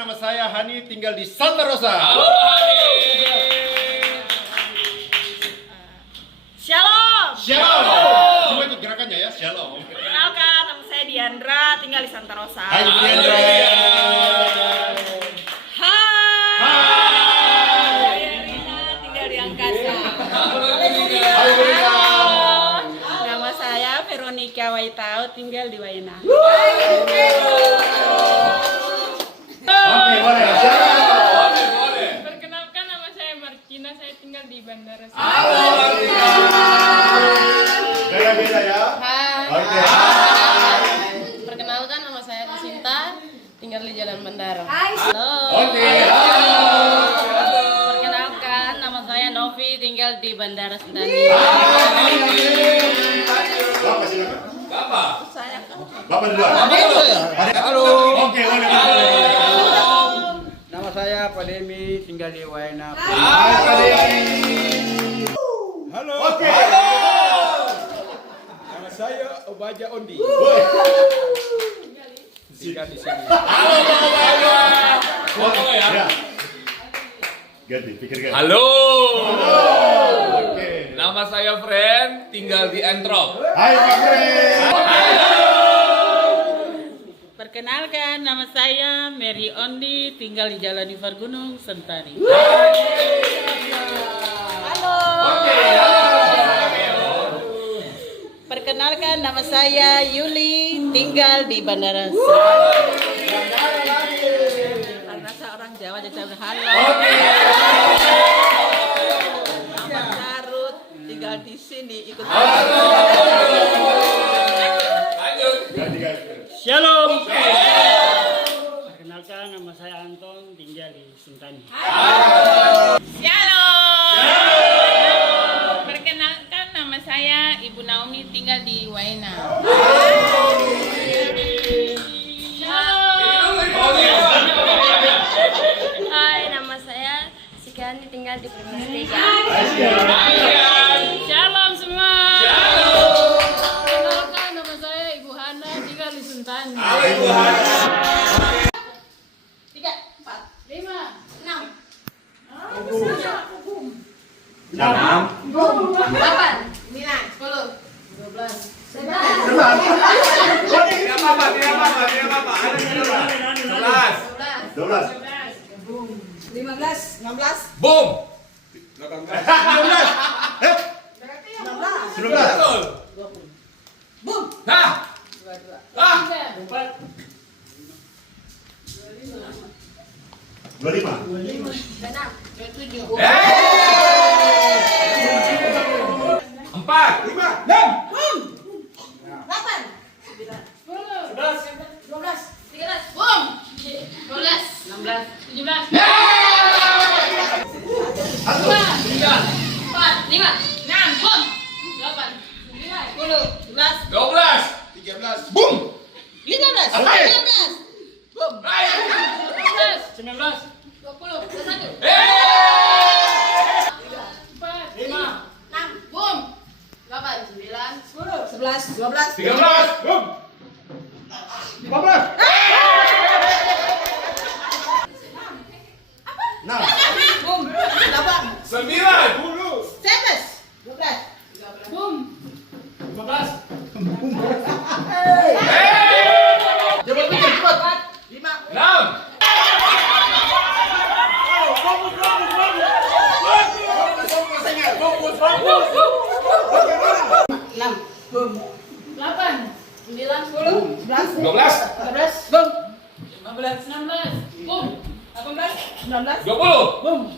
nama saya Hani, tinggal di Santa Rosa. Halo Hani. Shalom. Shalom. Semua ikut gerakannya ya, shalom. Kenalkan, nama saya Diandra, tinggal di Santa Rosa. Hai Diandra. Hai. Rina, tinggal di Angkasa. Hai Rina. Nama saya Veronica Waitau, tinggal di Waena. Oke, boleh. Shalom. Boleh. Perkenalkan, nama saya Marcina, saya tinggal di Bandara. Halo Martina. Beda-beda ya. Oke. Perkenalkan, nama saya Sinta, tinggal di Jalan Bandara. Halo. Oke. Perkenalkan, nama saya Novi, tinggal di Bandara Sentani. Bapak silakan. Bapak. Bapak duluan. Halo, Oke, boleh. nama saya Pak Demi, tinggal di Waena. Hai Pak Demi. Halo, Oke. nama saya Obaja Ondi, tinggal di sini. Halo ya. Ya. Ganti, pikir ganti. Halo. Oke. Nama saya Friend, tinggal di Entrop. Hai Pak Fred. Perkenalkan, nama saya Mary Ondi, tinggal di Jalan Ivar Gunung, Sentani. Halo. Perkenalkan, nama saya Yuli, tinggal di Bandara Sentani. Karena saya orang Jawa, jadi saya bilang halo. Nama Garut, tinggal di sini, ikut. Lanjut. Ganti. Shalom. Perkenalkan, nama saya Anton, tinggal di Sentani. Shalom. Perkenalkan, nama saya Ibu Naomi, tinggal di Waena. Hai, nama saya Sikani, tinggal di Permas Tiga. Shalom semua. Perkenalkan, nama saya Ibu Hana, tinggal di Sentani. Boom. 19. Betul. Hah? Ah. 25. Empat. 5. 6. Dua belas. 13. Boom. 15. Oke. 19. Tiga belas. Boom. 15. 6. Sembilan. 15. Enam. Dua belas. 20.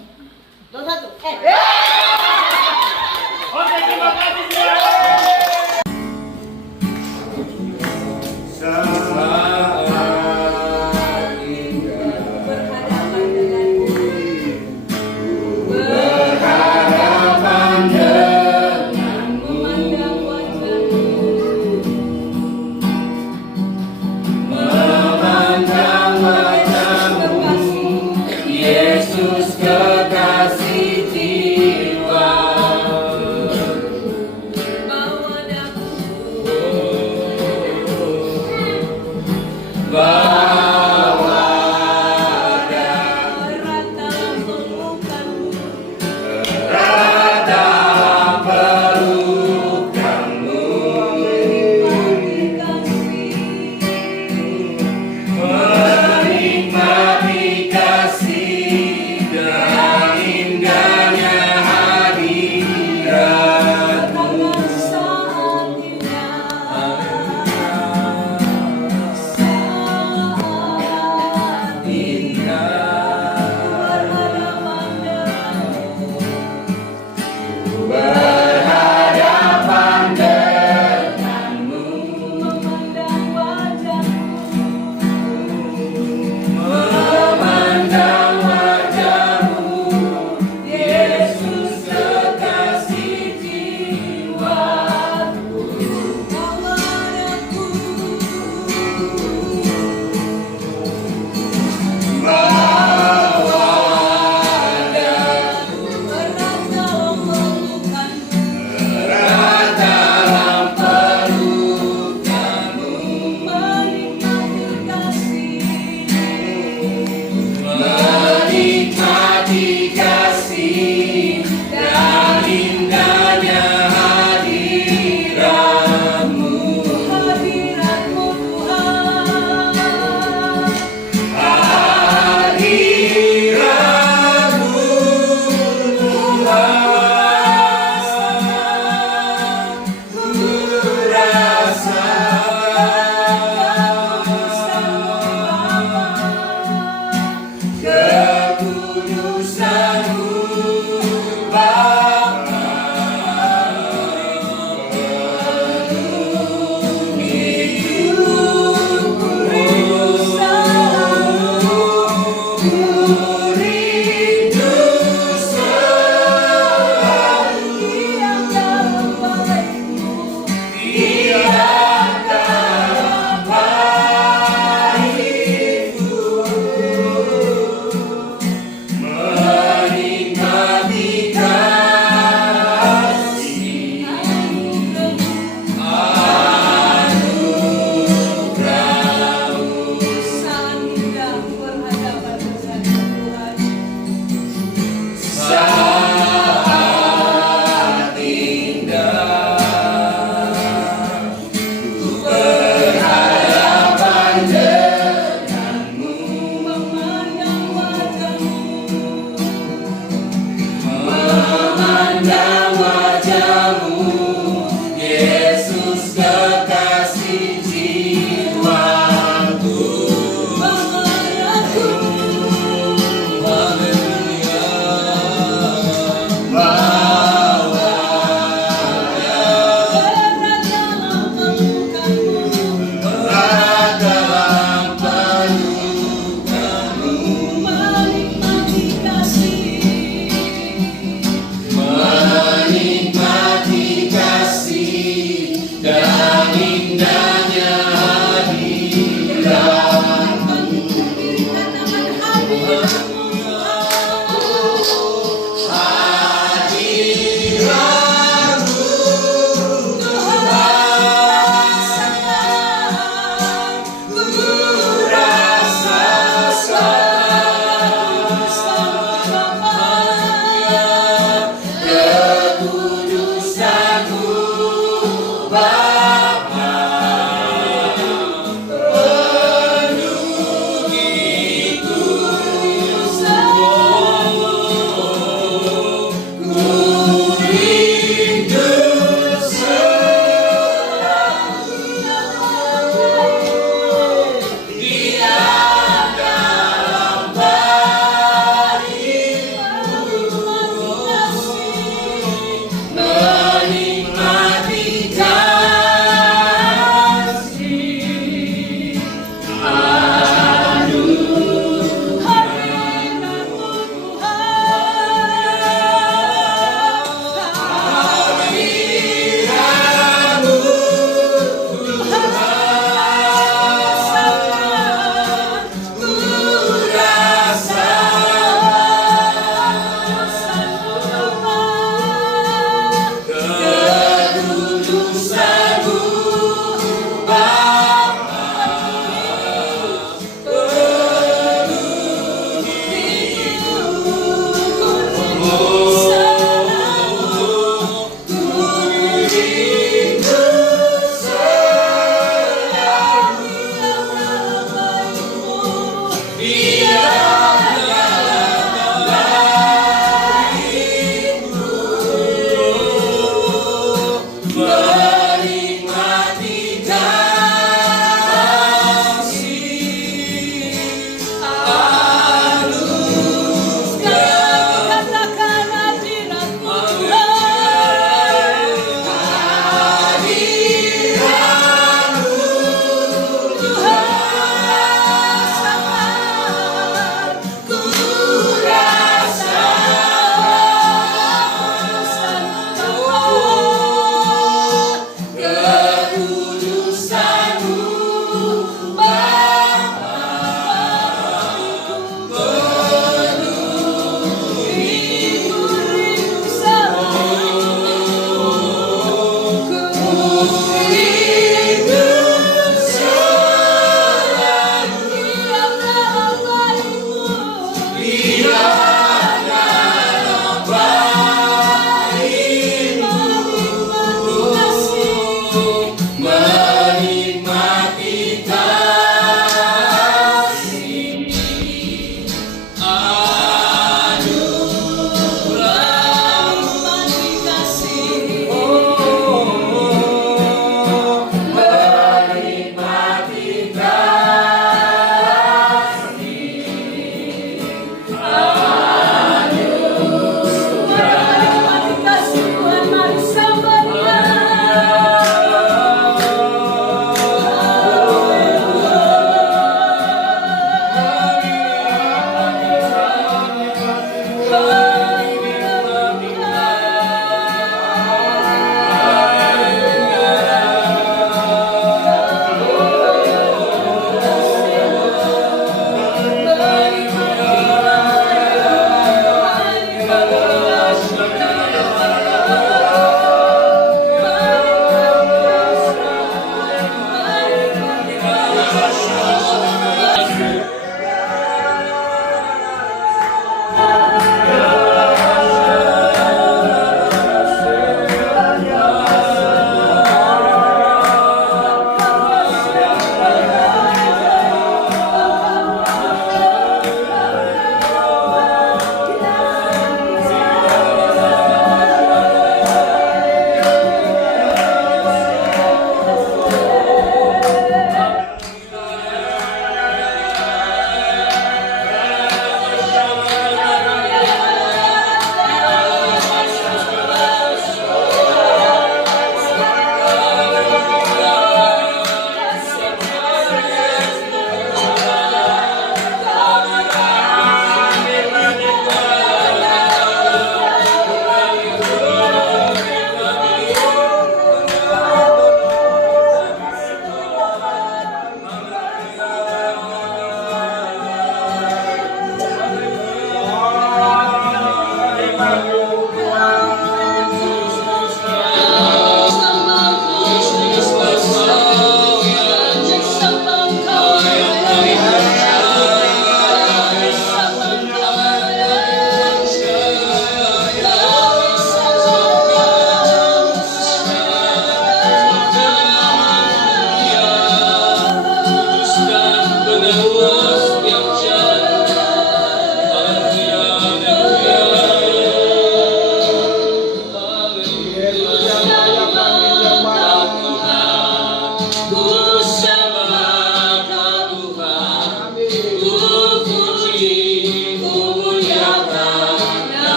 Oke, terima kasih semua. Yesus kekasih jiwa. Bawa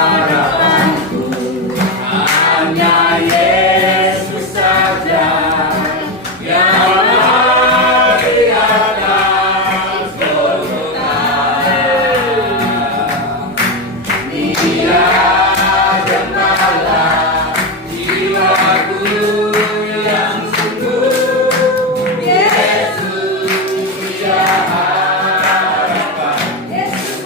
Pengharapanku hanya Yesus saja yang di atas Golgota. Dia gembala jiwaku yang sungguh. Yesus dia harapan. Yesus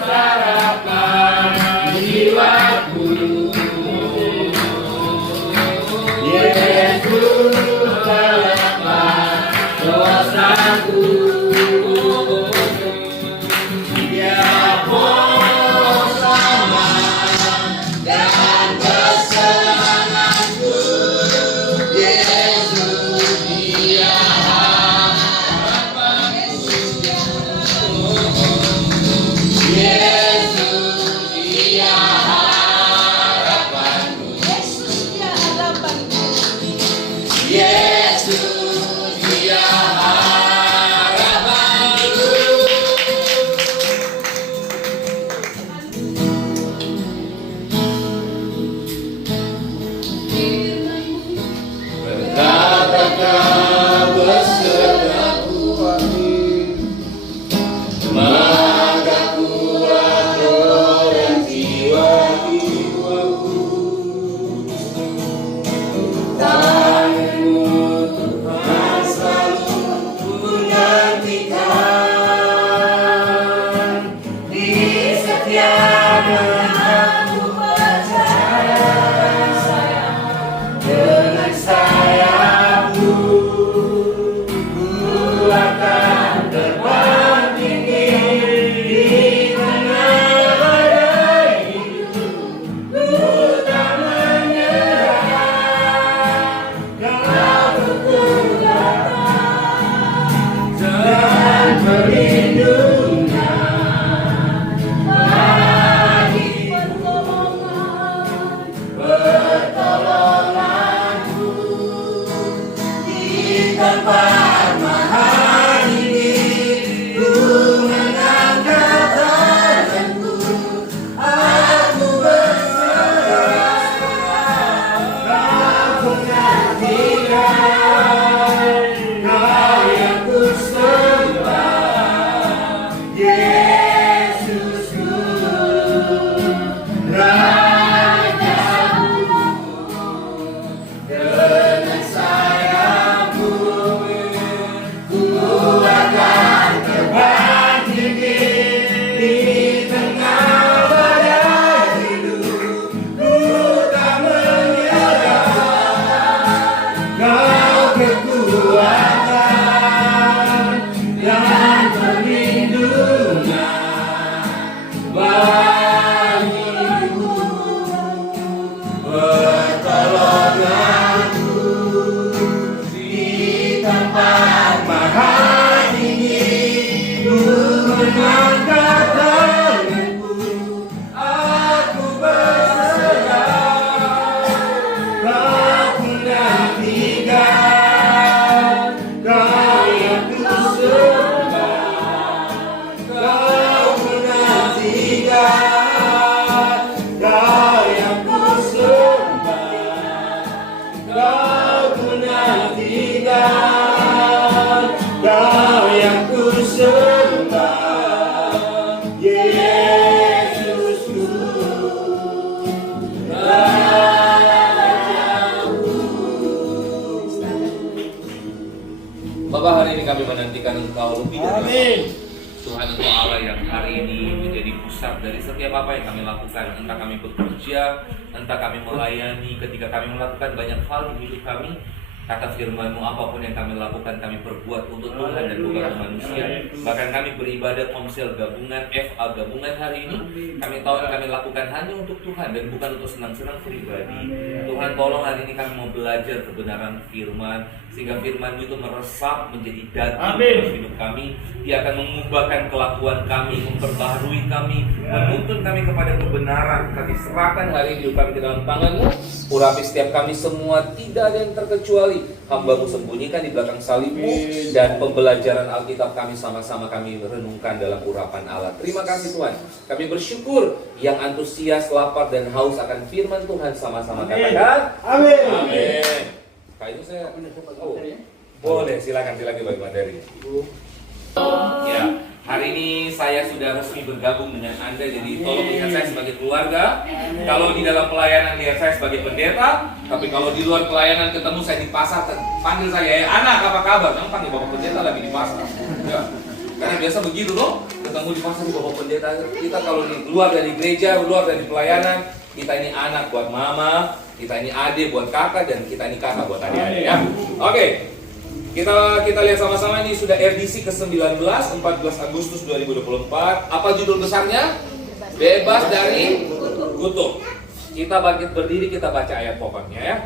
harapan jiwaku. Yesus harapan dosaku. Dia bersama dan kesenanganku. Yesus dia harapan. Yesus dia harapanku. Yesus dia harapanku. Berkata kau besertaku, maka kuat orang jiwa-jiwaku. Tanganmu Tuhan selalu menantikan. Di setiap aku percaya, dengan sayapmu ku akan terbang tinggi di tengah badai hidup. Ku tak menyerah, kau teguh datang dan melindungi bagi pertolonganku di tempat mahal ini. Ku mengangkat tanganku, aku berserah. Kau menantikan, kau yang ku sembah. Yesusku, Rajaku. Dengan sayapmu ku akan terbang tinggi di tengah badai hidup. Ku tak menyerah, kau kekuatan dan perlindungan bagiku. Pertolonganku di tempat mahal ini. Ku mengangkat tanganku, aku berserah. Kau menantikan, kau yang ku sembah. Kau menantikan, kau yang ku sembah. Kau menantikan, kau yang ku sembah. Yesusku, Bapak, hari ini kami menantikan Engkau lebih dari Amin. Tuhan, Engkau Allah yang hari ini menjadi pusat dari setiap apa yang kami lakukan. Entah kami bekerja, entah kami melayani, ketika kami melakukan banyak hal di hidup kami, Kata firman-Mu, apapun yang kami lakukan, kami perbuat untuk Tuhan dan bukan untuk manusia. Bahkan kami beribadah komsel gabungan, FA gabungan hari ini, kami tahu yang kami lakukan hanya untuk Tuhan dan bukan untuk senang-senang pribadi. Tuhan, tolong hari ini kami mau belajar kebenaran firman, sehingga firman-Mu itu meresap menjadi daging dalam hidup kami. Dia akan mengubahkan kelakuan kami, memperbaharui kami, menuntun kami kepada kebenaran. Kami serahkan hari ini hidup kami ke dalam tangan-Mu. Urapi setiap kami semua, tidak ada yang terkecuali. Hamba-Mu sembunyikan di belakang salib-Mu, dan pembelajaran Alkitab kami sama-sama kami renungkan dalam urapan Allah. Terima kasih Tuhan. Kami bersyukur yang antusias, lapar, dan haus akan firman Tuhan sama-sama katakan. Amin. Amin. Kak itu saya boleh, silakan bagi materi. Ya, hari ini saya sudah resmi bergabung dengan Anda, jadi tolong lihat saya sebagai keluarga. Kalau di dalam pelayanan lihat saya sebagai pendeta, tapi kalau di luar pelayanan ketemu saya di pasar, panggil saya, anak apa kabar? Kamu panggil bapak pendeta lagi di pasar. Ya. Karena biasa begitu loh, ketemu di pasar di bapak pendeta. Kita kalau keluar dari gereja, keluar dari pelayanan, kita ini anak buat mama, kita ini adik buat kakak, dan kita ini kakak buat adik-adik ya. Oke. Kita lihat sama-sama, ini sudah RDC ke-19, 14 Agustus 2024. Apa judul besarnya? Bebas dari kutuk. Kita bangkit berdiri, kita baca ayat pokoknya ya.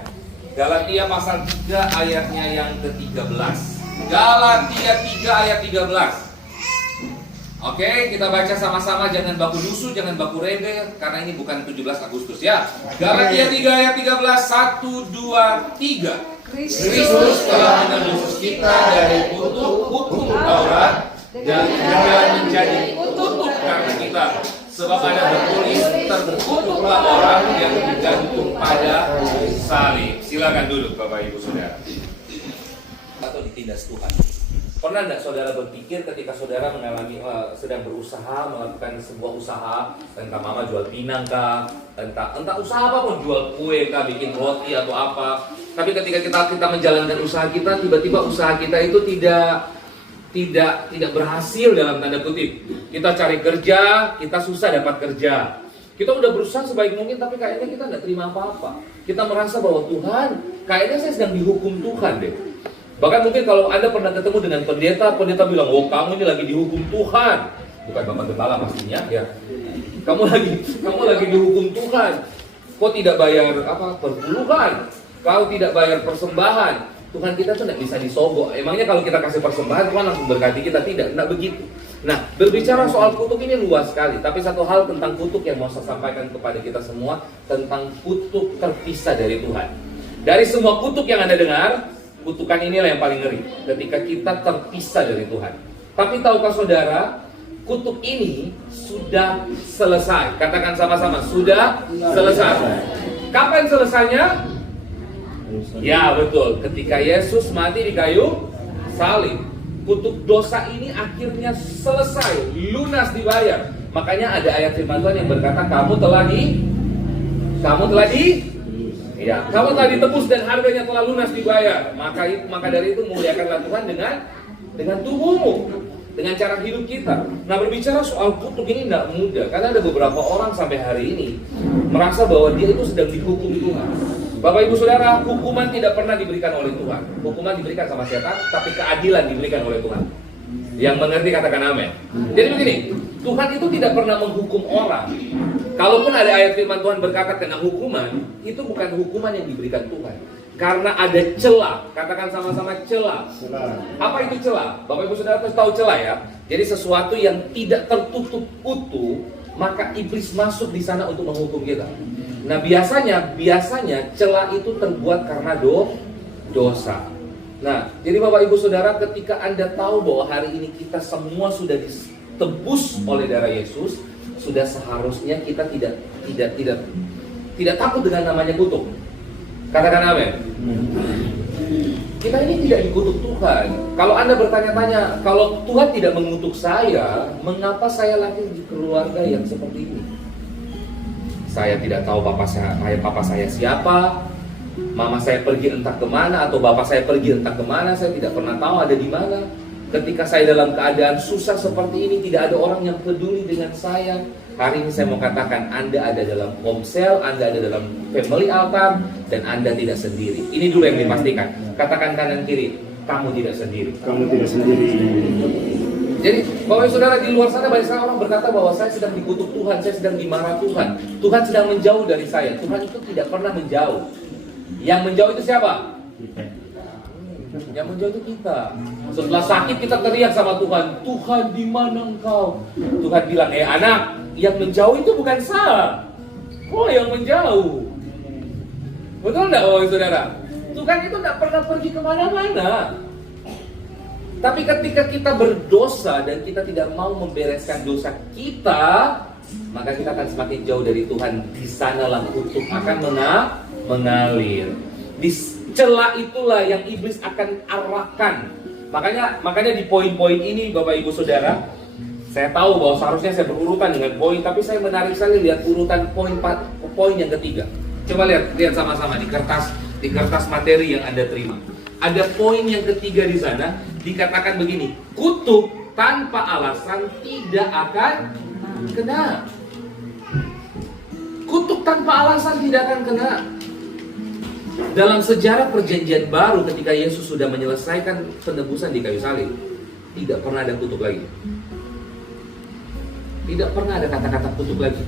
Galatia pasal 3 ayatnya yang ke-13. Galatia 3 ayat 13. Oke, kita baca sama-sama, jangan baku dusu, jangan baku rebe, karena ini bukan 17 Agustus ya. Galatia 3 ayat 13, 1, 2, 3. Kristus telah menebus kita dari kutuk hukum Taurat dan juga menjadi kutuk karena kita. Sebab ada tertulis, terkutuklah orang yang digantung pada salib. Silakan duduk Bapak Ibu Saudara. Atau ditindas Tuhan. Pernah tidak saudara berpikir ketika saudara mengalami sedang berusaha melakukan sebuah usaha, entah mama jual pinang kah, entah usaha apapun, jual kue kah, bikin roti atau apa. Tapi ketika kita menjalankan usaha kita, tiba-tiba usaha kita itu tidak berhasil dalam tanda kutip. Kita cari kerja, kita susah dapat kerja. Kita udah berusaha sebaik mungkin, tapi kayaknya kita nggak terima apa-apa. Kita merasa bahwa Tuhan, kayaknya saya sedang dihukum Tuhan deh. Bahkan mungkin kalau Anda pernah ketemu dengan pendeta bilang, oh kamu ini lagi dihukum Tuhan. Bukan Bapak Gembala pastinya ya. Kamu lagi dihukum Tuhan. Kok tidak bayar perpuluhan? Kau tidak bayar persembahan. Tuhan kita tuh tidak bisa disogok. Emangnya kalau kita kasih persembahan Tuhan langsung berkati kita? Tidak begitu. Nah, berbicara soal kutuk ini luas sekali. Tapi satu hal tentang kutuk yang mau saya sampaikan kepada kita semua, tentang kutuk terpisah dari Tuhan. Dari semua kutuk yang Anda dengar, kutukan inilah yang paling ngeri, ketika kita terpisah dari Tuhan. Tapi tahukah saudara, kutuk ini sudah selesai. Katakan sama-sama, sudah selesai. Kapan selesainya? Ya betul, ketika Yesus mati di kayu salib. Kutuk dosa ini akhirnya selesai, lunas dibayar. Makanya ada ayat firman Tuhan yang berkata, kamu telah ditebus dan harganya telah lunas dibayar. Maka dari itu muliakanlah Tuhan dengan tubuhmu, dengan cara hidup kita. Nah, berbicara soal kutuk ini tidak mudah, karena ada beberapa orang sampai hari ini merasa bahwa dia itu sedang dihukum Tuhan. Bapak Ibu Saudara, hukuman tidak pernah diberikan oleh Tuhan. Hukuman diberikan sama setan, tapi keadilan diberikan oleh Tuhan. Yang mengerti katakan amin. Jadi begini, Tuhan itu tidak pernah menghukum orang. Kalaupun ada ayat firman Tuhan berkata kena hukuman, itu bukan hukuman yang diberikan Tuhan. Karena ada celah. Katakan sama-sama celah. Apa itu celah? Bapak Ibu Saudara harus tahu celah ya. Jadi sesuatu yang tidak tertutup utuh, maka iblis masuk di sana untuk menghukum kita. Nah, biasanya celah itu terbuat karena dosa. Nah, jadi Bapak Ibu Saudara, ketika Anda tahu bahwa hari ini kita semua sudah ditebus oleh darah Yesus, sudah seharusnya kita tidak takut dengan namanya kutuk. Katakan amin. Kita ini tidak dikutuk Tuhan. Kalau Anda bertanya-tanya, kalau Tuhan tidak mengutuk saya, mengapa saya lahir di keluarga yang seperti ini? Saya tidak tahu papa saya siapa, mama saya pergi entah kemana, atau bapak saya pergi entah kemana, saya tidak pernah tahu ada di mana. Ketika saya dalam keadaan susah seperti ini, tidak ada orang yang peduli dengan saya. Hari ini saya mau katakan, Anda ada dalam komsel, Anda ada dalam family altar, dan Anda tidak sendiri. Ini dulu yang dipastikan. Katakan kanan kiri, kamu tidak sendiri. Kamu tidak sendiri. Jadi, Bapak Saudara, di luar sana banyak sekali orang berkata bahwa saya sedang dikutuk Tuhan, saya sedang dimarah Tuhan. Tuhan sedang menjauh dari saya. Tuhan itu tidak pernah menjauh. Yang menjauh itu siapa? Yang menjauh itu kita. Setelah sakit kita teriak sama Tuhan, Tuhan di mana engkau? Tuhan bilang, anak, yang menjauh itu bukan saya. Oh, yang menjauh. Betul enggak, Bapak Saudara? Tuhan itu tidak pernah pergi kemana-mana. Tapi ketika kita berdosa dan kita tidak mau membereskan dosa kita, maka kita akan semakin jauh dari Tuhan. Di sanalah kutuk akan mengalir. Di celah itulah yang iblis akan arahkan. Makanya di poin-poin ini, Bapak Ibu Saudara, saya tahu bahwa seharusnya saya berurutan dengan poin, tapi saya menarik sekali lihat urutan poin yang ketiga. Coba lihat sama-sama di kertas materi yang Anda terima. Ada poin yang ketiga di sana, dikatakan begini, kutuk tanpa alasan tidak akan kena. Kutuk tanpa alasan tidak akan kena. Dalam sejarah perjanjian baru ketika Yesus sudah menyelesaikan penebusan di kayu salib, tidak pernah ada kutuk lagi. Tidak pernah ada kata-kata kutuk lagi.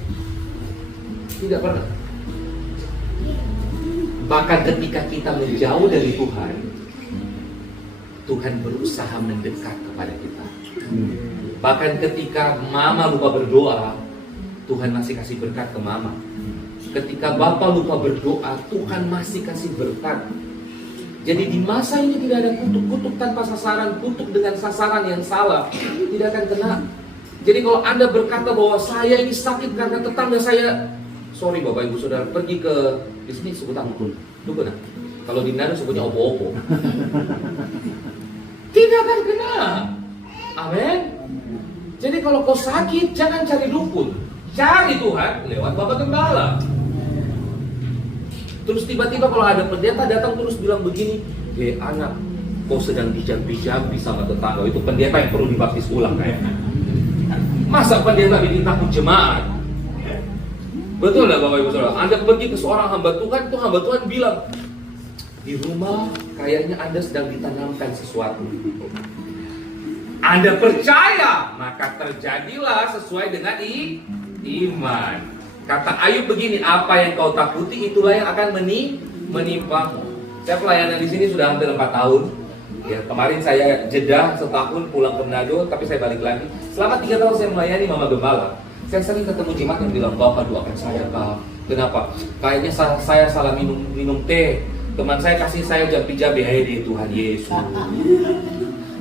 Tidak pernah. Bahkan ketika kita menjauh dari Tuhan, Tuhan berusaha mendekat kepada kita. Bahkan ketika mama lupa berdoa, Tuhan masih kasih berkat ke mama. Ketika bapak lupa berdoa, Tuhan masih kasih berkat. Jadi di masa ini tidak ada kutuk-kutuk tanpa sasaran, kutuk dengan sasaran yang salah tidak akan kena. Jadi kalau Anda berkata bahwa saya ini sakit karena tetangga saya, sorry Bapak Ibu Saudara, pergi ke di sini sebut ampun. Dukun. Kalau di Manado sebutnya opo-opo. Tidak akan kena. Amin. Jadi kalau kau sakit, jangan cari dukun. Cari Tuhan lewat Bapak Gembala. Terus tiba-tiba kalau ada pendeta datang terus bilang begini, anak, kau sedang dijampi-jampi sama tetangga. Itu pendeta yang perlu dibaptis ulang kayaknya. Masa pendeta bikin takut jemaat? Betul nggak Bapak Ibu Saudara? Anda pergi ke seorang hamba Tuhan, itu hamba Tuhan bilang, di rumah kayaknya Anda sedang ditanamkan sesuatu. Anda percaya, maka terjadilah sesuai dengan iman. Kata Ayub begini, apa yang kau takuti itulah yang akan menimpa. Saya pelayanan di sini sudah hampir 4 tahun. Ya, kemarin saya jeda setahun pulang ke Manado, tapi saya balik lagi. Selama 3 tahun saya melayani Mama Gembala. Saya sering ketemu jemaat yang bilang, Bapak doakan saya Pak. Kenapa? Kayaknya saya salah minum teh. Teman saya kasih saya jampi-jampi, di Tuhan Yesus.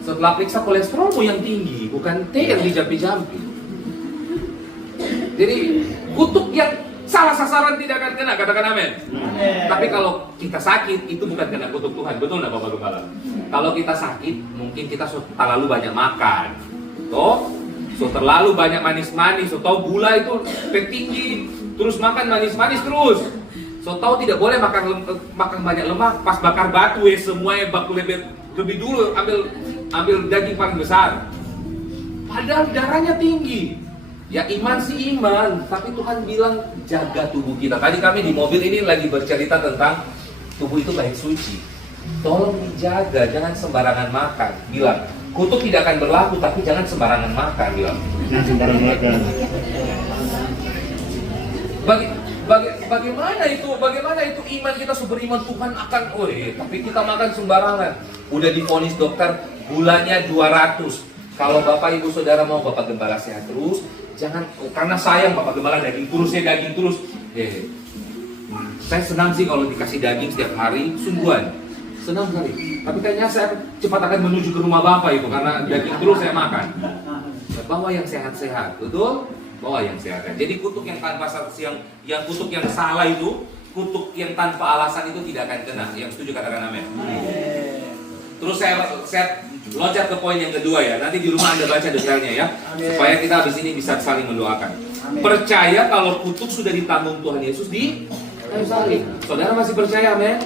Setelah periksa kolesterolmu yang tinggi, bukan teh yang dijampi-jampi. Jadi kutuk yang salah sasaran tidak akan kena, katakan amin. Tapi kalau kita sakit, itu bukan kena kutuk Tuhan. Betul nggak Bapak Gembala? Kalau kita sakit, mungkin kita terlalu banyak makan. Terlalu banyak manis-manis. Tahu gula itu tinggi, terus makan manis-manis terus. Tahu tidak boleh makan banyak lemak. Pas bakar batu, semuanya baku lebih dulu ambil daging paling besar. Padahal darahnya tinggi. Ya iman sih iman, tapi Tuhan bilang jaga tubuh kita. Tadi kami di mobil ini lagi bercerita tentang tubuh itu baik suci. Tolong dijaga, jangan sembarangan makan. Bilang, kutuk tidak akan berlaku, tapi jangan sembarangan makan. Bilang, Jangan sembarangan makan. Bagaimana itu iman kita beriman Tuhan akan tapi kita makan sembarangan. Udah divonis dokter gulanya 200. Kalau Bapak Ibu Saudara mau Bapak Gembala sehat terus, jangan karena sayang Bapak Gembala daging terus. Saya senang sih kalau dikasih daging setiap hari, sungguhan. Senang sekali. Tapi kayaknya saya cepat akan menuju ke rumah Bapak itu karena daging terus saya makan. Bawa yang sehat-sehat, betul? Bawa yang sehat. Jadi kutuk yang tanpa yang kutuk yang salah itu, kutuk yang tanpa alasan itu tidak akan kena. Yang setuju katakan amin. Terus saya loncat ke poin yang kedua ya. Nanti di rumah Anda baca detailnya ya. Supaya kita habis ini bisa saling mendoakan. Percaya kalau kutuk sudah ditanggung Tuhan Yesus di kayu salib. Saudara masih percaya, amin?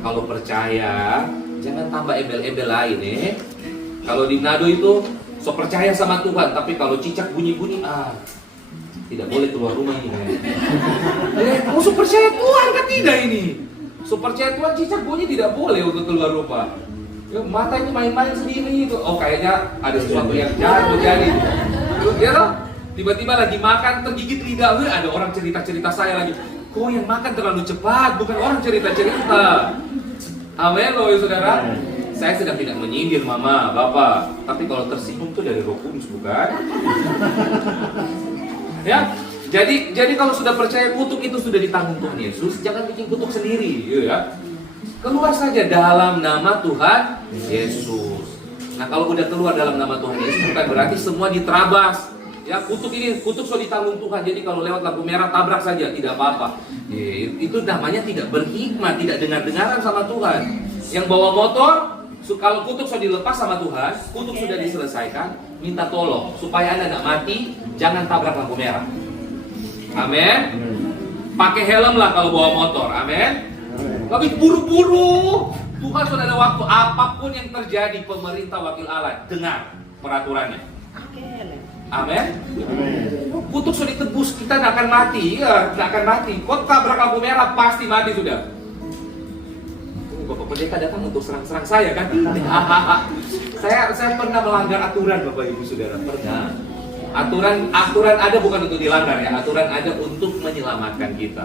Kalau percaya, jangan tambah embel-embel lain Kalau di Manado itu so percaya sama Tuhan, tapi kalau cicak bunyi-bunyi, tidak boleh keluar rumah ini. Kamu so percaya Tuhan kan tidak ini? So percaya Tuhan, cicak bunyi tidak boleh untuk keluar rumah. Ya, mata ini main-main sendiri itu. Oh kayaknya ada sesuatu yang jahat terjadi. Ya loh, tiba-tiba lagi makan tergigit lidah, ada orang cerita-cerita saya lagi. Kok yang makan terlalu cepat, bukan orang cerita-cerita. Amin loh ya saudara. Saya sedang tidak menyindir mama, bapak, tapi kalau tersinggung itu dari Roh Kudus, bukan? Ya, jadi kalau sudah percaya kutuk itu sudah ditanggung Tuhan Yesus, jangan bikin kutuk sendiri, ya. Keluar saja dalam nama Tuhan Yesus. Nah, kalau udah keluar dalam nama Tuhan Yesus, bukan berarti semua diterabas. Ya, kutuk sudah ditanggung Tuhan. Jadi kalau lewat lampu merah tabrak saja, tidak apa-apa. Itu namanya tidak berhikmat, tidak dengar-dengaran sama Tuhan. Yang bawa motor, kalau kutuk sudah dilepas sama Tuhan, kutuk sudah diselesaikan, minta tolong supaya Anda tidak mati, jangan tabrak lampu merah. Amin. Pakai helm lah kalau bawa motor. Amin. Tapi buru-buru. Tuhan sudah ada waktu. Apapun yang terjadi, pemerintah wakil Allah dengar peraturannya. Amin. Kutuk sudah ditebus, kita tidak akan mati. Ya, tidak akan mati. Kau tabrak lampu merah pasti mati sudah. Bapak pendeta datang untuk serang-serang saya kan? Saya pernah melanggar aturan Bapak Ibu Saudara, pernah. Aturan ada bukan untuk dilanggar ya, aturan ada untuk menyelamatkan kita.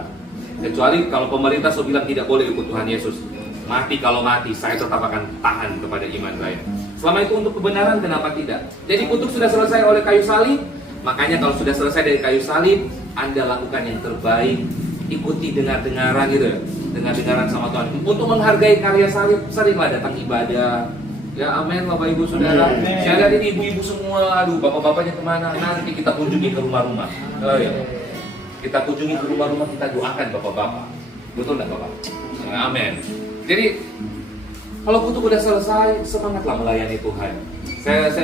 Kecuali kalau pemerintah so bilang tidak boleh ikut Tuhan Yesus. Mati kalau mati, saya tetap akan tahan kepada iman saya. Selama itu untuk kebenaran, kenapa tidak? Jadi kutuk sudah selesai oleh kayu salib. Makanya kalau sudah selesai dari kayu salib, Anda lakukan yang terbaik. Ikuti dengar-dengaran gitu ya, dengar-dengaran sama Tuhan. Untuk menghargai karya salib, seringlah datang ibadah. Ya amin Bapak Ibu Saudara. Saya lihat ini ibu-ibu semua, aduh bapak-bapaknya kemana? Nanti kita kunjungi ke rumah-rumah. Oh ya, kita kunjungi ke rumah-rumah, kita doakan bapak-bapak. Betul nggak Bapak? Amin. Jadi kalau kutuk udah selesai, semangatlah melayani Tuhan. Saya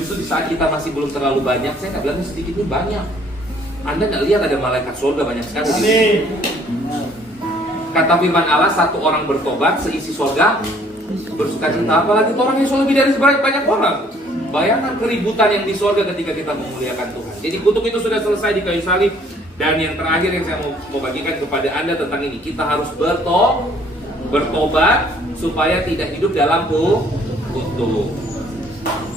justru di saat kita masih belum terlalu banyak, saya nggak bilangnya sedikit, ini banyak. Anda nggak lihat ada malaikat surga banyak sekali. Amin. Kata firman Allah, satu orang bertobat seisi surga bersukacita. Apalagi orang yang lebih dari banyak orang. Bayangkan keributan yang di surga ketika kita memuliakan Tuhan. Jadi kutuk itu sudah selesai di kayu salib. Dan yang terakhir yang saya mau bagikan kepada Anda tentang ini, kita harus bertobat supaya tidak hidup dalam kutuk.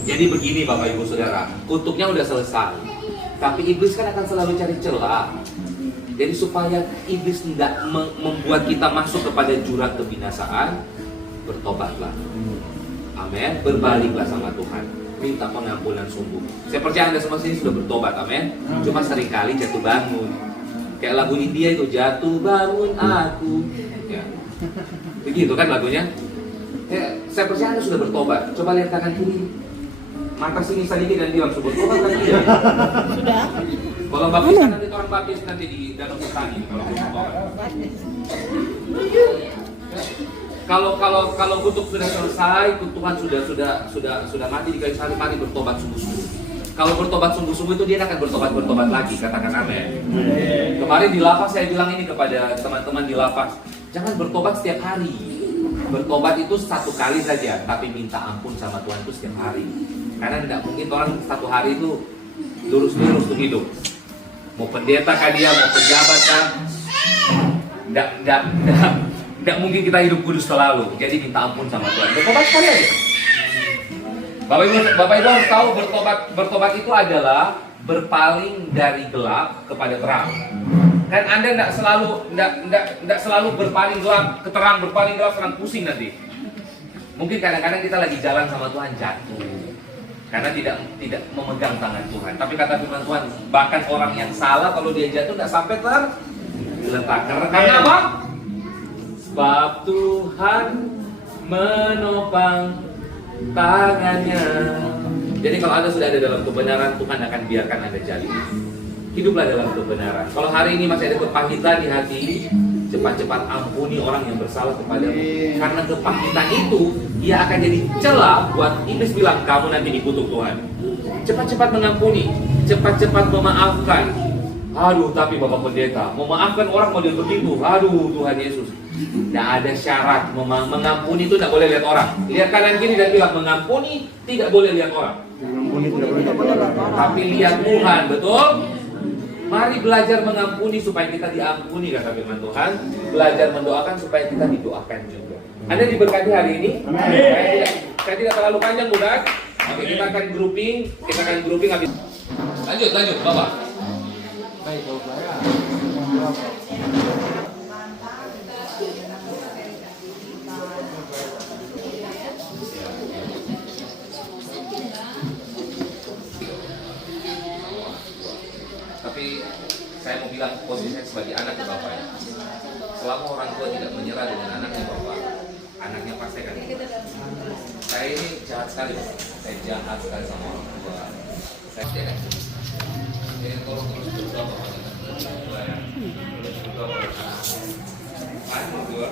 Jadi begini Bapak Ibu Saudara, kutuknya udah selesai. Tapi iblis kan akan selalu cari celah. Jadi supaya iblis tidak membuat kita masuk kepada jurang kebinasaan, bertobatlah. Amin. Berbaliklah sama Tuhan. Minta pengampunan sungguh. Saya percaya Anda semua sini sudah bertobat. Amin. Cuma seringkali jatuh bangun. Kayak lagu India itu, jatuh bangun aku. Ya. Begitu kan lagunya. Ya, saya percaya Anda sudah bertobat. Coba lihat kanan kiri. Mata sini sedikit dan bilang subuh tobat kan dia. Sudah. Kalau baptis nanti orang baptis nanti di Danau Sentani kalau kutuk sudah selesai, Tuhan sudah mati di kayu salib, mari bertobat sungguh-sungguh. Kalau bertobat sungguh-sungguh itu dia akan bertobat lagi, katakan amin. Kemarin di lapas saya bilang ini kepada teman-teman di lapas, jangan bertobat setiap hari. Bertobat itu satu kali saja, tapi minta ampun sama Tuhan itu setiap hari. Karena tidak mungkin orang satu hari itu lurus-lurus untuk hidup. Mau pendeta kah dia, mau pejabat kah, tidak mungkin kita hidup kudus selalu. Jadi minta ampun sama Tuhan. Bertobat sekali aja. Bapak Ibu harus tahu bertobat itu adalah berpaling dari gelap kepada terang. Dan Anda tidak selalu berpaling gelap ke terang, berpaling gelap terang, pusing nanti. Mungkin kadang-kadang kita lagi jalan sama Tuhan jatuh. Karena tidak memegang tangan Tuhan. Tapi kata firman Tuhan, bahkan orang yang salah kalau dia jatuh tidak sampai tergeletak. Karena apa? Sebab Tuhan menopang tangannya. Jadi kalau Anda sudah ada dalam kebenaran, Tuhan akan biarkan Anda jadi. Hiduplah dalam kebenaran. Kalau hari ini masih ada kepahitan di hati, cepat-cepat ampuni orang yang bersalah kepadamu. Karena kepahitan itu, ia akan jadi celah buat iblis bilang, kamu nanti dikutuk Tuhan. Cepat-cepat mengampuni, cepat-cepat memaafkan. Aduh, tapi Bapak Pendeta, memaafkan orang model begitu. Aduh, Tuhan Yesus. Tidak ada syarat. Mengampuni itu tidak boleh lihat orang. Lihat kanan kiri dan bilang, mengampuni tidak boleh lihat orang. Tapi lihat Tuhan, betul? Mari belajar mengampuni supaya kita diampuni, kata firman Tuhan. Belajar mendoakan supaya kita didoakan juga. Anda diberkati hari ini? Saya tidak terlalu panjang, bukan? Oke, kita akan grouping habis. Lanjut, Bapak. Baik, kalau saya. Tapi saya mau bilang posisinya sebagai anak di Bapak ya. Selama orang tua tidak menyerah dengan anaknya Bapak, anaknya pasti akan menyerah. Saya ini jahat sekali, Bapak. Saya jahat sekali sama orang tua. Saya tidak. Jadi tolong terus berdoa Bapak. Terus berdoa Bapak. Mari berdoa.